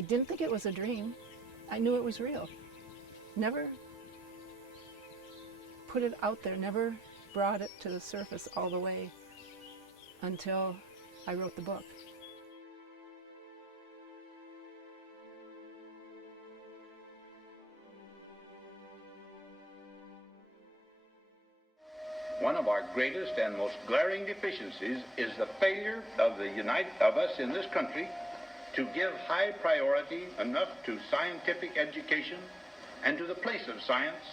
I didn't think it was a dream. I knew it was real. Never put it out there, never brought it to the surface all the way until I wrote the book. One of our greatest and most glaring deficiencies is the failure of us in this country to give high priority enough to scientific education and to the place of science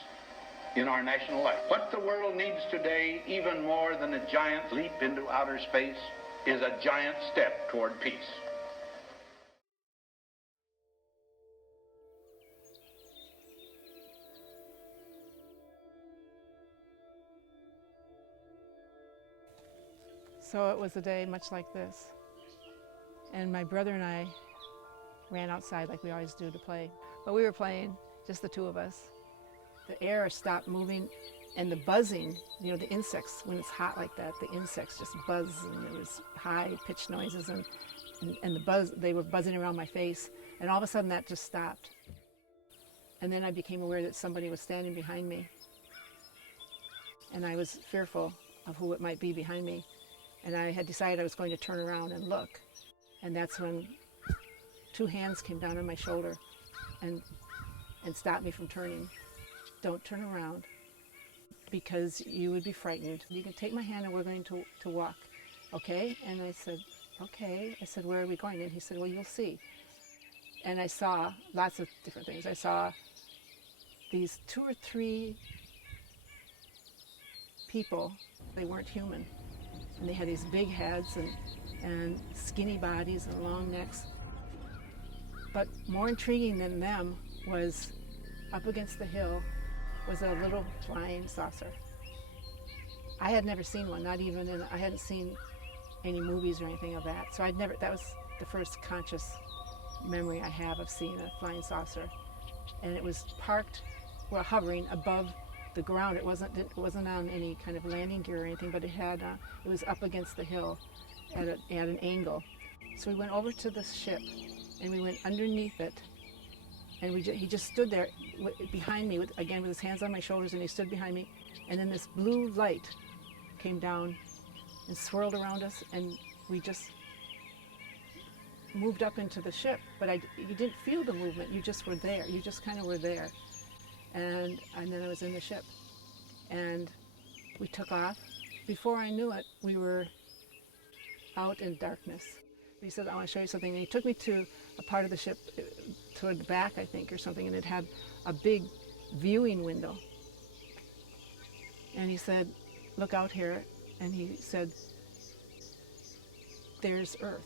in our national life. What the world needs today, even more than a giant leap into outer space, is a giant step toward peace. So it was a day much like this. And my brother and I ran outside like we always do to play. But we were playing, just the two of us. The air stopped moving and the buzzing, you know, the insects, when it's hot like that, the insects just buzz and there was high-pitched noises and the buzz, they were buzzing around my face. And all of a sudden that just stopped. And then I became aware that somebody was standing behind me. And I was fearful of who it might be behind me. And I had decided I was going to turn around and look. And that's when two hands came down on my shoulder and stopped me from turning. Don't turn around because you would be frightened. You can take my hand and we're going to walk, okay? And I said, okay. I said, where are we going? And he said, well, you'll see. And I saw lots of different things. I saw these 2 or 3 people. They weren't human. And they had these big heads and skinny bodies and long necks. But more intriguing than them was up against the hill was a little flying saucer. I had never seen one, not even I hadn't seen any movies or anything of that. So that was the first conscious memory I have of seeing a flying saucer. And it was parked, well, hovering above the ground. It wasn't on any kind of landing gear or anything, but it was up against the hill at an angle. So we went over to the ship and we went underneath it, and he just stood there behind me with his hands on my shoulders, and he stood behind me, and then this blue light came down and swirled around us, and we just moved up into the ship. But you didn't feel the movement, you just were there, you just kind of were there. And then I was in the ship, and we took off. Before I knew it, we were out in darkness. He said, I want to show you something. And he took me to a part of the ship, toward the back, I think, or something, and it had a big viewing window. And he said, look out here. And he said, there's Earth.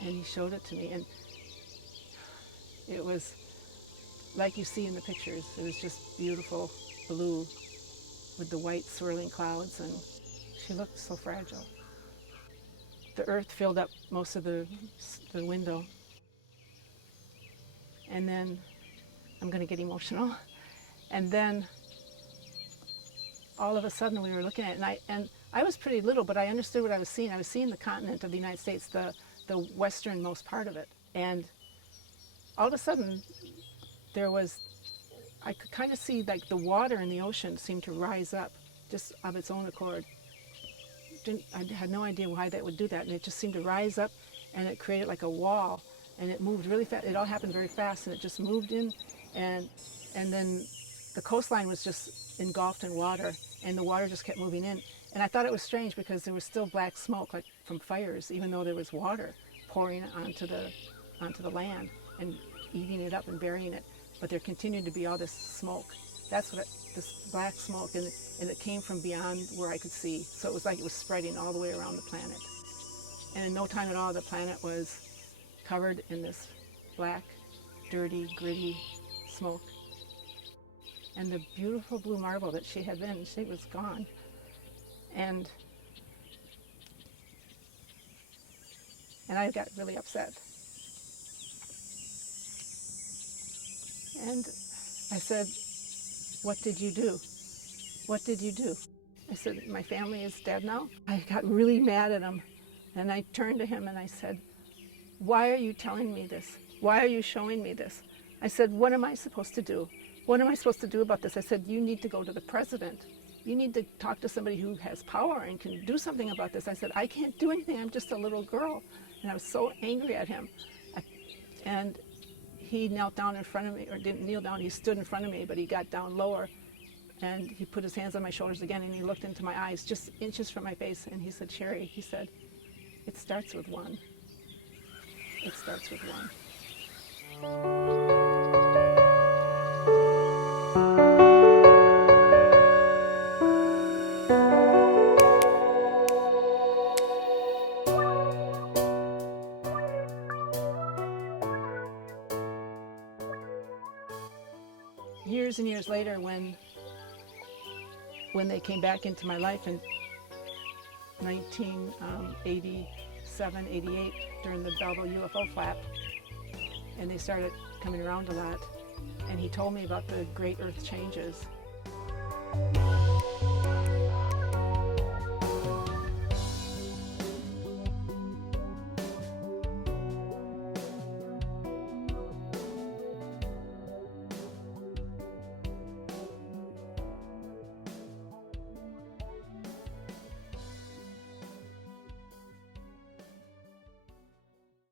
And he showed it to me, and it was like you see in the pictures. It was just beautiful blue with the white swirling clouds, and she looked so fragile. The earth filled up most of the window. And then, I'm going to get emotional, and then all of a sudden we were looking at it, and I was pretty little, but I understood what I was seeing. I was seeing the continent of the United States, the westernmost part of it. And all of a sudden, I could kind of see like the water in the ocean seemed to rise up just of its own accord. I had no idea why that would do that, and it just seemed to rise up, and it created like a wall, and it moved really fast. It all happened very fast, and it just moved in, and then the coastline was just engulfed in water, and the water just kept moving in. And I thought it was strange because there was still black smoke, like from fires, even though there was water pouring onto the land and eating it up and burying it. But there continued to be all this smoke. That's what this black smoke, and it came from beyond where I could see. So it was like it was spreading all the way around the planet. And in no time at all, the planet was covered in this black, dirty, gritty smoke. And the beautiful blue marble that she had been, she was gone. And I got really upset. And I said, what did you do? What did you do? I said, my family is dead now. I got really mad at him, and I turned to him and I said, why are you telling me this? Why are you showing me this? I said, what am I supposed to do? What am I supposed to do about this? I said, you need to go to the president. You need to talk to somebody who has power and can do something about this. I said, I can't do anything. I'm just a little girl. And I was so angry at him. And he knelt down in front of me, or didn't kneel down, he stood in front of me, but he got down lower. And he put his hands on my shoulders again, and he looked into my eyes, just inches from my face. And he said, Sherry, he said, it starts with one. It starts with one. Years and years later, when they came back into my life in 1987, 88, during the Belleville UFO flap, and they started coming around a lot, and he told me about the great earth changes.